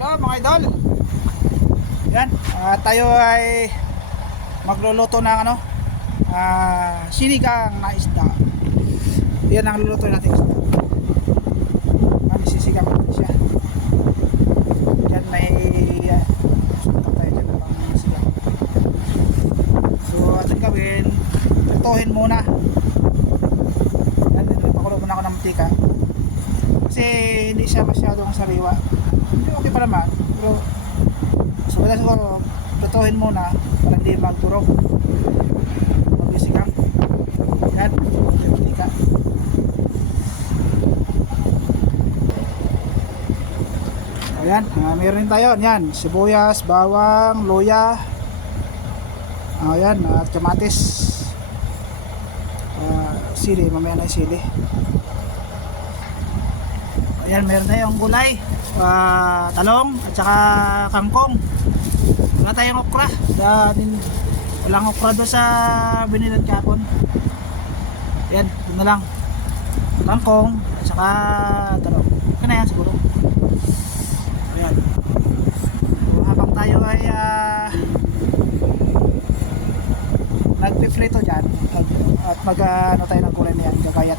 Hello mga idol. Yan, tayo ay magluluto ng sinigang na isda. Yan ang luluto natin isda. Sisigang natin siya. Yan may suntok tayo dyan ng sinigang. So ating gawin, lutuhin muna. Yan, pakulo muna ako ng mantika. Kasi hindi siya masyadong sariwa. Okay pa naman, pero so wala siguro lutuhin muna para hindi magturog. Magbisigang yan, mantika. Ayan, meron tayo yan, sibuyas, bawang, luya, ayan, at kamatis, sili, mamaya na yung sili. Ayan, meron tayong gulay, talong at saka kangkong. Wala tayong okra, walang okra doon sa binilad kapon. Ayan, yun na lang, kangkong at saka talong. Yan na yan siguro. Ayan, so, habang tayo ay nagpiprito dyan at mag tayo ng gulay na yan, gagayat.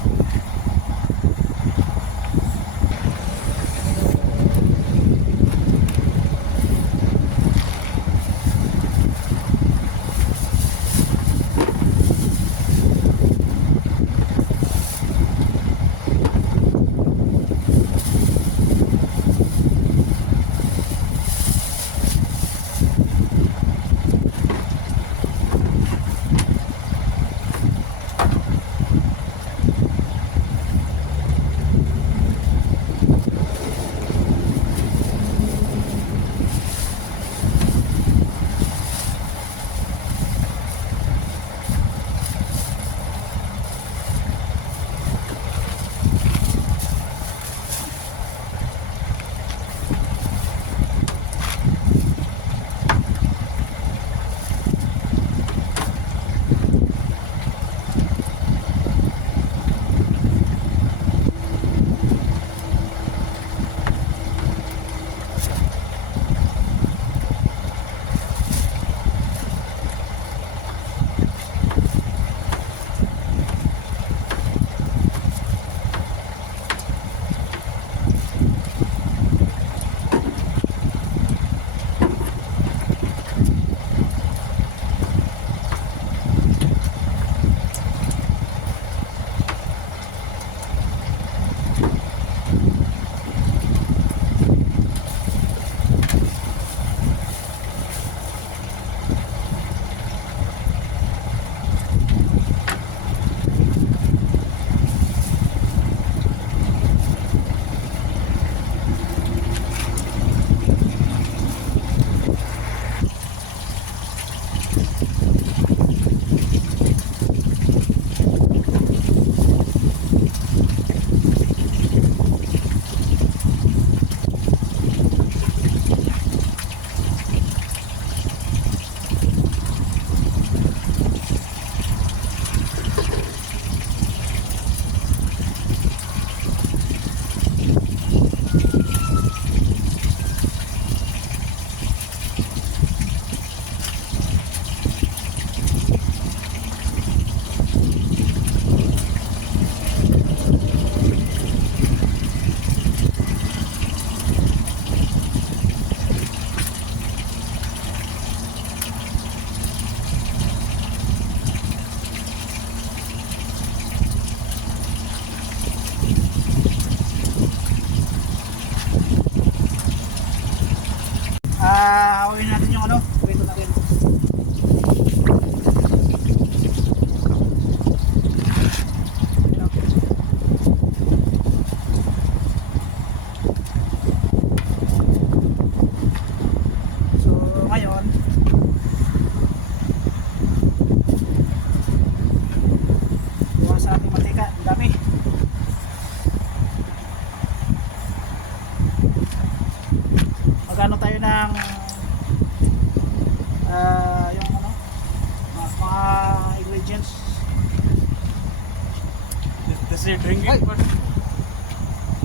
Hawin natin yung prito natin. So ngayon buwan sa ating mantika, ang dami. Magano tayo ng yung mga ingredients. This is drinking water.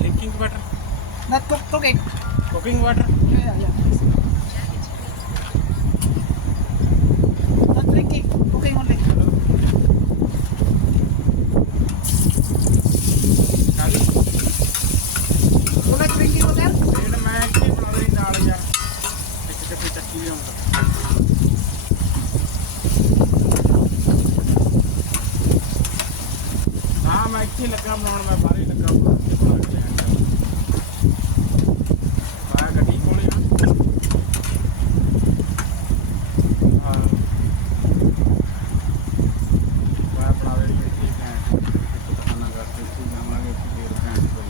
Drinking water. Not cooking. Cooking water. Yeah. Yeah, yeah. Not drinking, cooking only. You like drinking water? ਇਹਦਾ ਮੈਂ ਕੀ ਬਣਾ ਰਹੀ ਨਾਲ ਯਾਰ ਇੱਕ ਚੱਪੀ ਚੱਕੀ ਲਿਆਉਂਗਾ ਹਾਂ ਮੈਂ ਇੱਥੇ ਲੱਗਾ ਬਣਾਉਣ ਮੈਂ ਬਾਹਰ ਹੀ ਲੱਗਾ ਬਣਾਉਣ ਮੈਂ ਗੱਡੀ ਕੋਲੇ ਆ ਹਾਂ ਮੈਂ ਬਣਾ ਰਹੀ ਹਾਂ ਠੀਕ ਹੈ ਪਤਾ ਨਾ ਕਰਦੇ ਸੀ ਜਾਵਾਂਗੇ ਫੇਰ ਘੰਟ ਪਈ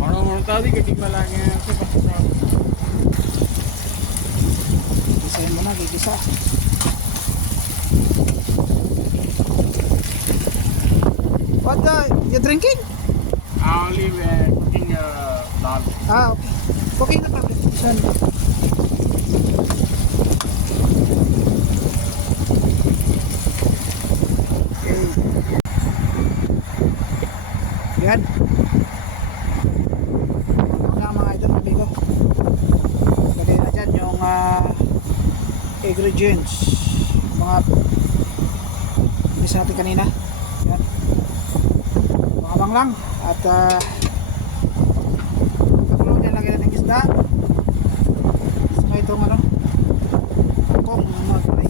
ਹੁਣ ਤਾਂ ਉਹਦੀ ਗੱਡੀ ਮੈਂ ਲਾ ਗਿਆ ਉੱਥੇ ਪੱਕਾ Isahin mo na, gigisa. What the? You drinking? only cooking dal. Ah, okay. Cooking na pala. Saan? Okay. Yan. Mga mga idol, amigo. Lagay na dyan yung ingredients. Mga isa natin kanina. Yan. Makabang lang. At pagkulong dyan, lagay natin isda. Saka itong ano, kangkong, mga kulay.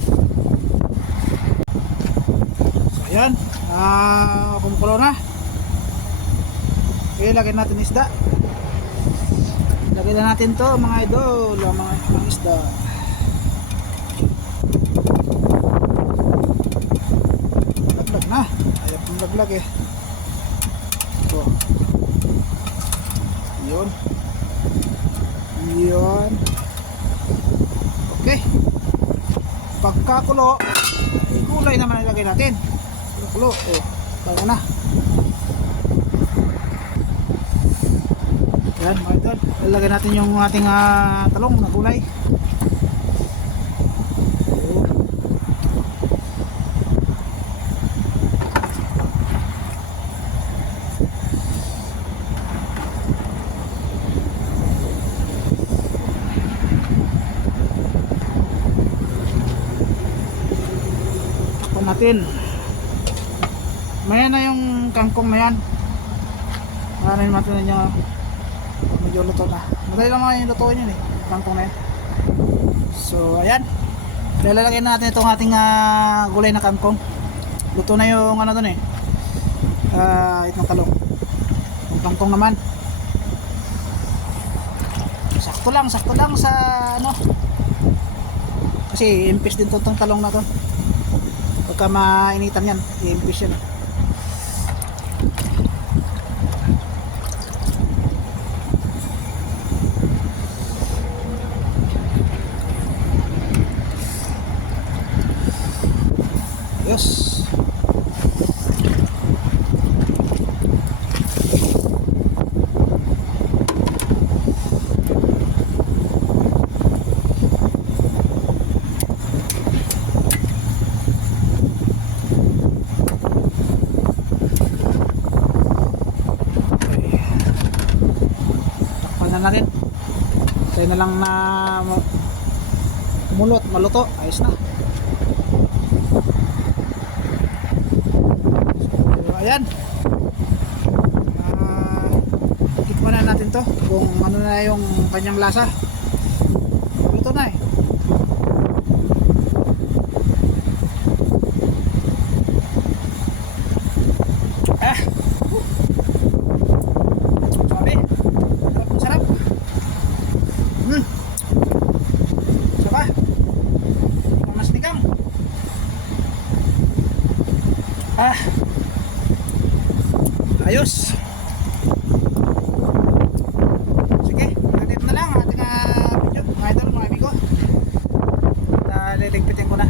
So ayan, kumukulo na. Okay, lagay natin isda. Lagay na natin to mga idol, mga isda. Laglag na. Ayaw pong laglag eh. Ito. Yun. Yun. Okay. Pagkakulo, kulay naman ilagay natin. Kulo. Oh, kaya na. Yan mga idol. Ilagay natin yung ating talong na gulay. Natin maya na yung kangkong na yan para natin na medyo luto na madali lang mga yung lutuin yun eh kangkong na yan so ayan lalagyan natin itong ating gulay na kangkong luto na yung ano dun eh itong talong yung kangkong naman sakto lang sa ano kasi impis din itong talong na to pagka mainitan yan, i-impis yan. Yes. Na rin tayo na lang na maluto ayos na so ayan tikman na natin to kung ano na yung kanyang lasa maluto na eh ayos sige ganito na lang ating video mga idol mga amigo liligpitin ko na